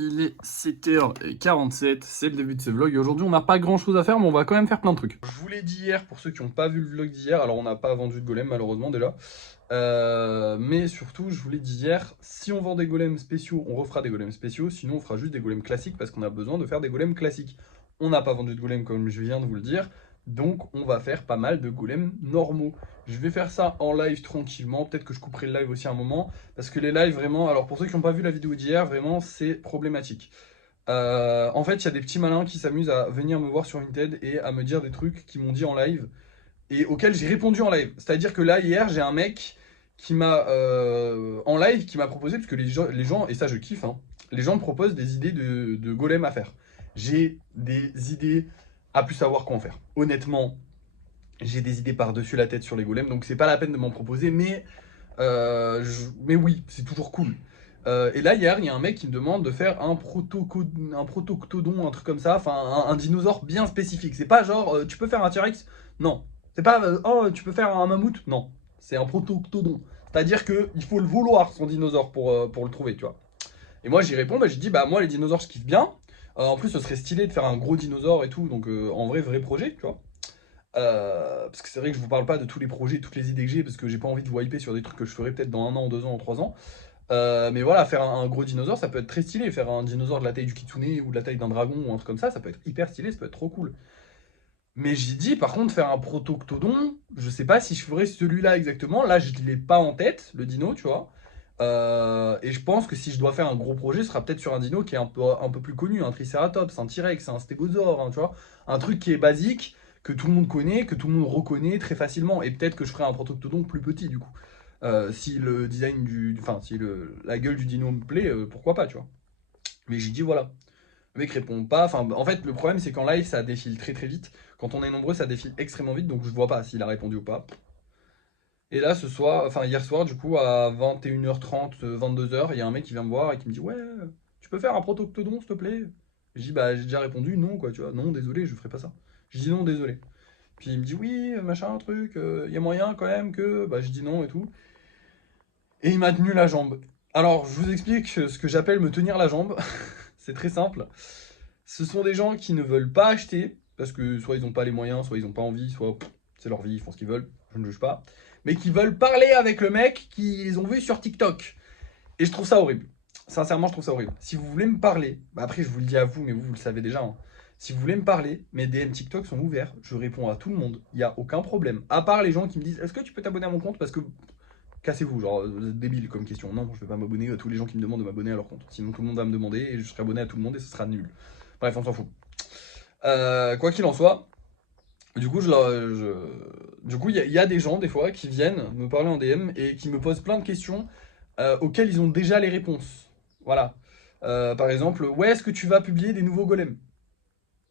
Il est 7h47, c'est le début de ce vlog et aujourd'hui on n'a pas grand chose à faire mais on va quand même faire plein de trucs. Je vous l'ai dit hier pour ceux qui n'ont pas vu le vlog d'hier, alors on n'a pas vendu de golem malheureusement déjà. Mais surtout je vous l'ai dit hier, si on vend des golems spéciaux, on refera des golems spéciaux, sinon on fera juste des golems classiques parce qu'on a besoin de faire des golems classiques. On n'a pas vendu de golem comme je viens de vous le dire, donc on va faire pas mal de golems normaux. Je vais faire ça en live tranquillement, peut-être que je couperai le live aussi un moment, parce que les lives vraiment, alors pour ceux qui n'ont pas vu la vidéo d'hier, vraiment c'est problématique. En fait, il y a des petits malins qui s'amusent à venir me voir sur Vinted et à me dire des trucs qu'ils m'ont dit en live et auxquels j'ai répondu en live. C'est-à-dire que là, hier, j'ai un mec qui m'a, en live, qui m'a proposé, parce que les gens, et ça je kiffe, hein, les gens me proposent des idées de golem à faire. J'ai des idées à plus savoir quoi en faire. Honnêtement, j'ai des idées par-dessus la tête sur les golems, donc c'est pas la peine de m'en proposer, mais oui, c'est toujours cool. Et là, hier, il y a un mec qui me demande de faire un protoctodon, un truc comme ça, enfin un dinosaure bien spécifique. C'est pas genre, tu peux faire un T-Rex? Non. C'est pas, oh, tu peux faire un mammouth? Non. C'est un protoctodon. C'est-à-dire qu'il faut le vouloir, son dinosaure, pour le trouver, tu vois. Et moi, j'y réponds, bah, j'ai dit, bah moi, les dinosaures, je kiffe bien. En plus, ce serait stylé de faire un gros dinosaure et tout, donc en vrai projet, tu vois. Parce que c'est vrai que je vous parle pas de tous les projets, toutes les idées que j'ai, parce que j'ai pas envie de vous hyper sur des trucs que je ferai peut-être dans 1 an, 2 ans, 3 ans. Mais voilà, faire un gros dinosaure, ça peut être très stylé. Faire un dinosaure de la taille du kitsune ou de la taille d'un dragon ou un truc comme ça peut être hyper stylé, ça peut être trop cool. Mais j'ai dit, par contre, faire un protoctodon, je sais pas si je ferais celui-là exactement. Là, je l'ai pas en tête, le dino, tu vois. Et je pense que si je dois faire un gros projet, ce sera peut-être sur un dino qui est un peu plus connu, un Triceratops, un T-Rex, un Stégosaure, hein, tu vois. Un truc qui est basique, que tout le monde connaît, que tout le monde reconnaît très facilement. Et peut-être que je ferai un protoctodon plus petit, du coup. Si le design enfin, si la gueule du dino me plaît, pourquoi pas, tu vois. Mais j'ai dit, voilà. Le mec répond pas. Enfin, en fait, le problème, c'est qu'en live, ça défile très très vite. Quand on est nombreux, ça défile extrêmement vite, donc je vois pas s'il a répondu ou pas. Et là, ce soir, enfin hier soir, du coup, à 21h30, 22h, il y a un mec qui vient me voir et qui me dit, ouais, tu peux faire un protoctodon, s'il te plaît? Je dis, bah, j'ai déjà répondu, non, quoi, tu vois. Non, désolé, je ferai pas ça. Je dis non, désolé. Puis il me dit, oui, machin, truc, il y a moyen quand même que. Bah, je dis non et tout. Et il m'a tenu la jambe. Alors, je vous explique ce que j'appelle me tenir la jambe. C'est très simple. Ce sont des gens qui ne veulent pas acheter, parce que soit ils n'ont pas les moyens, soit ils n'ont pas envie, soit c'est leur vie, ils font ce qu'ils veulent, je ne juge pas. Mais qui veulent parler avec le mec qu'ils ont vu sur TikTok. Et je trouve ça horrible. Sincèrement, je trouve ça horrible. Si vous voulez me parler, bah après je vous le dis à vous, mais vous le savez déjà, hein. Si vous voulez me parler, mes DM TikTok sont ouverts, je réponds à tout le monde, il n'y a aucun problème. À part les gens qui me disent, est-ce que tu peux t'abonner à mon compte? Parce que cassez-vous, genre, débile comme question. Non, je vais pas m'abonner à tous les gens qui me demandent de m'abonner à leur compte. Sinon, tout le monde va me demander et je serai abonné à tout le monde et ce sera nul. Bref, on s'en fout. Quoi qu'il en soit, du coup, il y a des gens, des fois, qui viennent me parler en DM et qui me posent plein de questions auxquelles ils ont déjà les réponses. Voilà. Par exemple, ouais, est-ce que tu vas publier des nouveaux golems?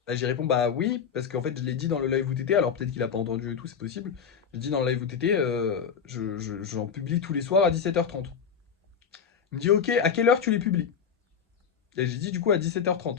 Bah, j'y réponds, bah oui, parce qu'en fait, je l'ai dit dans le live UTT, alors peut-être qu'il a pas entendu et tout, c'est possible. J'ai dit dans le live UTT, j'en publie tous les soirs à 17h30. Il me dit, ok, à quelle heure tu les publies? Et j'ai dit, du coup, à 17h30.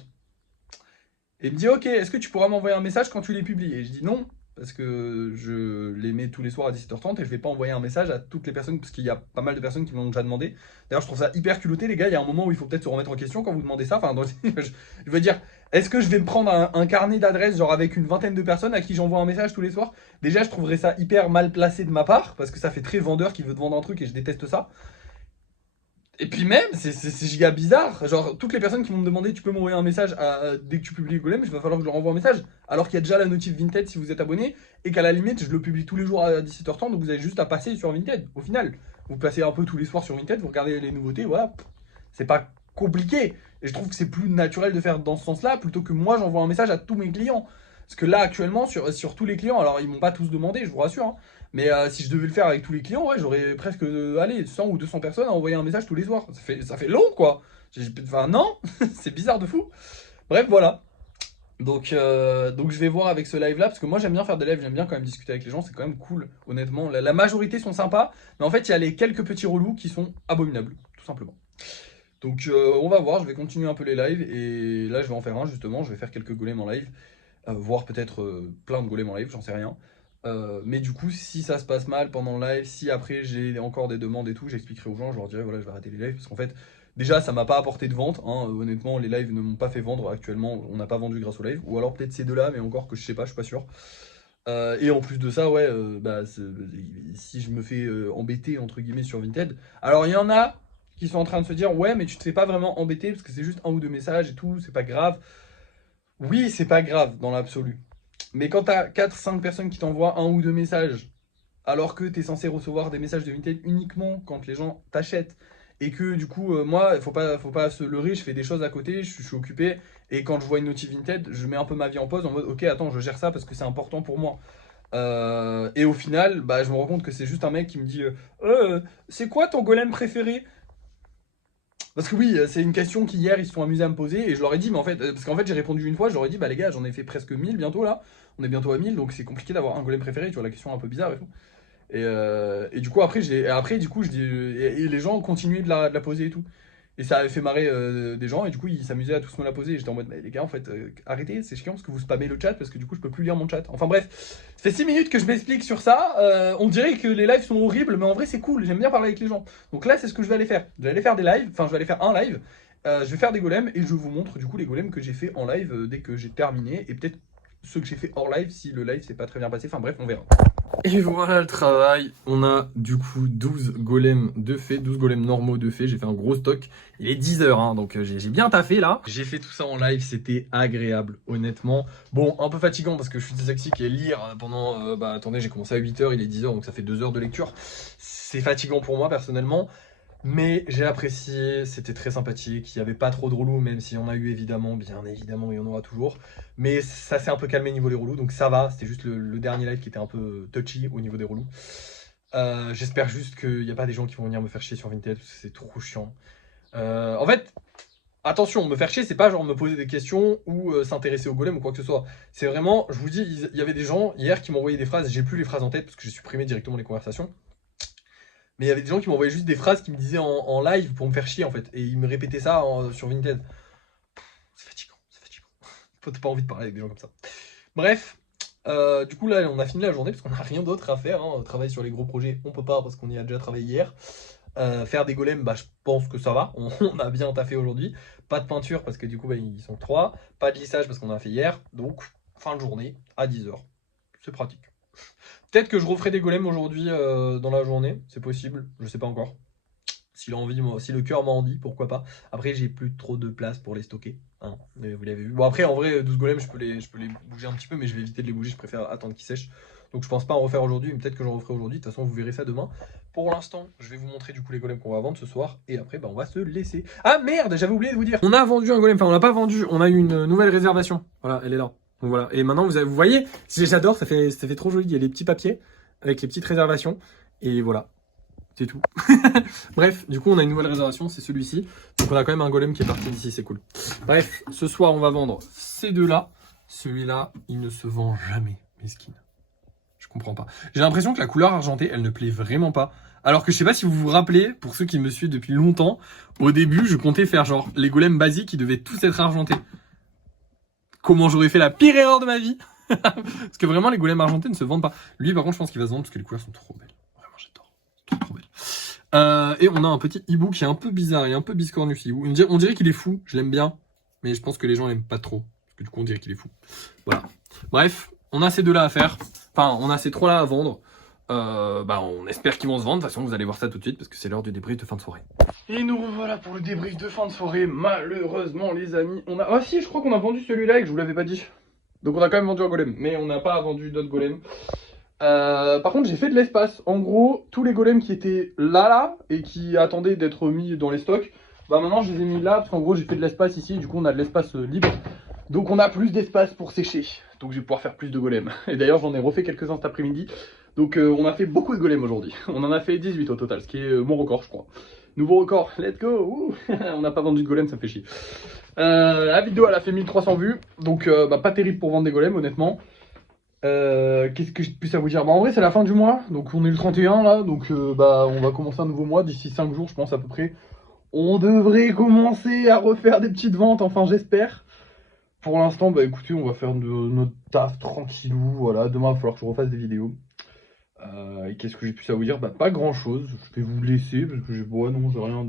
Et il me dit, ok, est-ce que tu pourras m'envoyer un message quand tu les publies? Et je dis non, parce que je les mets tous les soirs à 17h30 et je vais pas envoyer un message à toutes les personnes, parce qu'il y a pas mal de personnes qui m'ont déjà demandé. D'ailleurs, je trouve ça hyper culotté, les gars. Il y a un moment où il faut peut-être se remettre en question quand vous demandez ça. Enfin, je veux dire, est-ce que je vais me prendre un carnet d'adresses, genre avec une vingtaine de personnes à qui j'envoie un message tous les soirs? Déjà, je trouverais ça hyper mal placé de ma part, parce que ça fait très vendeur qui veut te vendre un truc et je déteste ça. Et puis même, c'est giga bizarre. Genre, toutes les personnes qui vont me demander, tu peux m'envoyer un message dès que tu publies Golem, il va falloir que je leur envoie un message. Alors qu'il y a déjà la notif Vinted si vous êtes abonné, et qu'à la limite, je le publie tous les jours à 17h30, donc vous avez juste à passer sur Vinted. Au final, vous passez un peu tous les soirs sur Vinted, vous regardez les nouveautés, voilà. C'est pas compliqué. Et je trouve que c'est plus naturel de faire dans ce sens-là, plutôt que moi, j'envoie un message à tous mes clients. Parce que là, actuellement, sur tous les clients, alors ils m'ont pas tous demandé, je vous rassure, hein, mais si je devais le faire avec tous les clients, ouais, j'aurais presque allez, 100 ou 200 personnes à envoyer un message tous les soirs. Ça fait long, quoi. Enfin, non, c'est bizarre de fou. Bref, voilà. Donc je vais voir avec ce live là, parce que moi j'aime bien faire des lives, j'aime bien quand même discuter avec les gens, c'est quand même cool, honnêtement. La majorité sont sympas, mais en fait il y a les quelques petits relous qui sont abominables, tout simplement. Donc on va voir, je vais continuer un peu les lives, et là je vais en faire un justement, je vais faire quelques golems en live, voire peut-être plein de golems en live, j'en sais rien. Mais du coup, si ça se passe mal pendant le live, si après j'ai encore des demandes et tout, j'expliquerai aux gens, je leur dirai voilà, je vais arrêter les lives parce qu'en fait, Déjà, ça m'a pas apporté de vente, hein. Honnêtement, les lives ne m'ont pas fait vendre actuellement. On n'a pas vendu grâce aux lives. Ou alors peut-être ces deux-là, mais encore que je sais pas, je suis pas sûr. Et en plus de ça, ouais, bah, si je me fais embêter entre guillemets sur Vinted, alors il y en a qui sont en train de se dire ouais, mais tu te fais pas vraiment embêter parce que c'est juste un ou deux messages et tout, c'est pas grave. Oui, c'est pas grave dans l'absolu. Mais quand t'as quatre cinq personnes qui t'envoient un ou deux messages alors que tu es censé recevoir des messages de Vinted uniquement quand les gens t'achètent. Et que du coup, moi, faut pas se leurrer, je fais des choses à côté, je suis occupé. Et quand je vois une notif Vinted, je mets un peu ma vie en pause en mode ok, attends, je gère ça parce que c'est important pour moi. Et au final, bah, je me rends compte que c'est juste un mec qui me dit c'est quoi ton golem préféré? Parce que oui, c'est une question qu'hier ils se sont amusés à me poser et je leur ai dit, mais en fait, parce qu'en fait j'ai répondu une fois, je leur ai dit, bah les gars, j'en ai fait presque 1000 bientôt là, on est bientôt à 1000 donc c'est compliqué d'avoir un golem préféré, tu vois, la question est un peu bizarre et tout. Et du coup, après, du coup, je dis, et les gens continuaient de la poser et tout. Et ça avait fait marrer des gens, et du coup, ils s'amusaient à tous me la poser. Et j'étais en mode, mais les gars, en fait, arrêtez, c'est chiant parce que vous spammez le chat, parce que du coup, je peux plus lire mon chat. Enfin bref, ça fait 6 minutes que je m'explique sur ça. On dirait que les lives sont horribles, mais en vrai, c'est cool. J'aime bien parler avec les gens. Donc là, c'est ce que je vais aller faire. Je vais aller faire des lives, enfin, je vais aller faire un live. Je vais faire des golems, et je vous montre du coup les golems que j'ai fait en live dès que j'ai terminé. Et peut-être ceux que j'ai fait hors live si le live s'est pas très bien passé. Enfin bref, on verra. Et voilà le travail, on a du coup 12 golems de fait, 12 golems normaux de fait, j'ai fait un gros stock, il est 10h, hein, donc j'ai bien taffé là. J'ai fait tout ça en live, c'était agréable, honnêtement. Bon, un peu fatigant parce que je suis dyslexique et lire pendant, bah attendez, j'ai commencé à 8h, il est 10h, donc ça fait 2 heures de lecture. C'est fatigant pour moi personnellement. Mais j'ai apprécié, c'était très sympathique, il n'y avait pas trop de relous, même s'il y en a eu évidemment, bien évidemment, il y en aura toujours. Mais ça s'est un peu calmé niveau des relous, donc ça va, c'était juste le dernier live qui était un peu touchy au niveau des relous. J'espère juste qu'il n'y a pas des gens qui vont venir me faire chier sur Vinted, parce que c'est trop chiant. En fait, attention, me faire chier, c'est pas genre me poser des questions ou s'intéresser au golem ou quoi que ce soit. C'est vraiment, je vous dis, il y avait des gens hier qui m'envoyaient des phrases, j'ai plus les phrases en tête parce que j'ai supprimé directement les conversations. Mais il y avait des gens qui m'envoyaient juste des phrases qui me disaient en live pour me faire chier en fait. Et ils me répétaient ça sur Vinted. C'est fatigant, c'est fatigant. T'as pas envie de parler avec des gens comme ça. Bref, du coup là on a fini la journée parce qu'on n'a rien d'autre à faire. Hein. Travailler sur les gros projets, on peut pas parce qu'on y a déjà travaillé hier. Faire des golems, bah je pense que ça va. On a bien taffé aujourd'hui. Pas de peinture parce que du coup bah, ils sont 3. Pas de lissage parce qu'on a fait hier. Donc fin de journée à 10h. C'est pratique. Peut-être que je referai des golems aujourd'hui dans la journée, c'est possible, je sais pas encore. Si l'envie, si le cœur m'en dit, pourquoi pas. Après, j'ai plus trop de place pour les stocker. Hein, vous l'avez vu. Bon, après, en vrai, 12 golems, je peux les bouger un petit peu, mais je vais éviter de les bouger. Je préfère attendre qu'ils sèchent. Donc, je pense pas en refaire aujourd'hui, mais peut-être que j'en referai aujourd'hui. De toute façon, vous verrez ça demain. Pour l'instant, je vais vous montrer du coup les golems qu'on va vendre ce soir. Et après, bah, on va se laisser. Ah merde, j'avais oublié de vous dire. On a vendu un golem. Enfin, on l'a pas vendu. On a eu une nouvelle réservation. Voilà, elle est là. Donc voilà. Et maintenant, vous voyez, j'adore. Ça fait trop joli. Il y a les petits papiers avec les petites réservations. Et voilà. C'est tout. Bref, du coup, on a une nouvelle réservation, c'est celui-ci. Donc, on a quand même un golem qui est parti d'ici, c'est cool. Bref, ce soir, on va vendre ces deux-là. Celui-là, il ne se vend jamais, mesquine. Je comprends pas. J'ai l'impression que la couleur argentée, elle ne plaît vraiment pas. Alors que je sais pas si vous vous rappelez, pour ceux qui me suivent depuis longtemps, au début, je comptais faire genre les golems basiques qui devaient tous être argentés. Comment j'aurais fait la pire erreur de ma vie. Parce que vraiment, les golems argentés ne se vendent pas. Lui, par contre, je pense qu'il va se vendre parce que les couleurs sont trop belles. Vraiment, j'adore. Trop belle. Et on a un petit hibou qui est un peu bizarre et un peu biscornu. On dirait qu'il est fou, je l'aime bien, mais je pense que les gens l'aiment pas trop. Parce que du coup, on dirait qu'il est fou. Voilà. Bref, on a ces deux-là à faire. Enfin, on a ces trois-là à vendre. Bah, on espère qu'ils vont se vendre. De toute façon, vous allez voir ça tout de suite parce que c'est l'heure du débrief de fin de soirée. Et nous revoilà pour le débrief de fin de soirée. Malheureusement, les amis, on a. Ah si, je crois qu'on a vendu celui-là et que je vous l'avais pas dit. Donc on a quand même vendu un golem, mais on n'a pas vendu d'autres golems. Par contre, j'ai fait de l'espace. En gros, tous les golems qui étaient là et qui attendaient d'être mis dans les stocks, bah maintenant je les ai mis là parce qu'en gros j'ai fait de l'espace ici. Du coup, on a de l'espace libre. Donc on a plus d'espace pour sécher. Donc je vais pouvoir faire plus de golems. Et d'ailleurs, j'en ai refait quelques-uns cet après-midi. Donc on a fait beaucoup de golems aujourd'hui. On en a fait 18 au total, ce qui est mon record, je crois. Nouveau record, let's go. On n'a pas vendu de golems, ça fait chier. La vidéo, elle a fait 1300 vues. Donc bah, pas terrible pour vendre des golems, honnêtement. Qu'est-ce que j'ai de plus à vous dire? Bah en vrai c'est la fin du mois, donc on est le 31 là, donc bah on va commencer un nouveau mois d'ici 5 jours je pense à peu près. On devrait commencer à refaire des petites ventes, enfin j'espère. Pour l'instant bah écoutez on va faire de notre taf tranquillou, voilà, demain il va falloir que je refasse des vidéos. Et qu'est-ce que j'ai plus à vous dire? Bah pas grand chose, je vais vous laisser parce que j'ai rien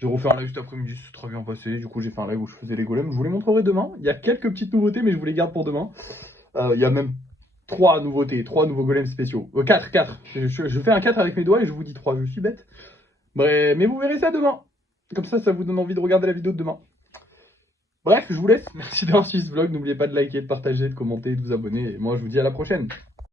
J'ai refait un live cet après-midi, c'est très bien passé. Du coup, j'ai fait un live où je faisais les golems. Je vous les montrerai demain. Il y a quelques petites nouveautés, mais je vous les garde pour demain. Il y a même 3 nouveautés, 3 nouveaux golems spéciaux. 4. Je fais un 4 avec mes doigts et je vous dis 3. Je suis bête. Bref, mais vous verrez ça demain. Comme ça vous donne envie de regarder la vidéo de demain. Bref, je vous laisse. Merci d'avoir suivi ce vlog. N'oubliez pas de liker, de partager, de commenter, de vous abonner. Et moi, je vous dis à la prochaine.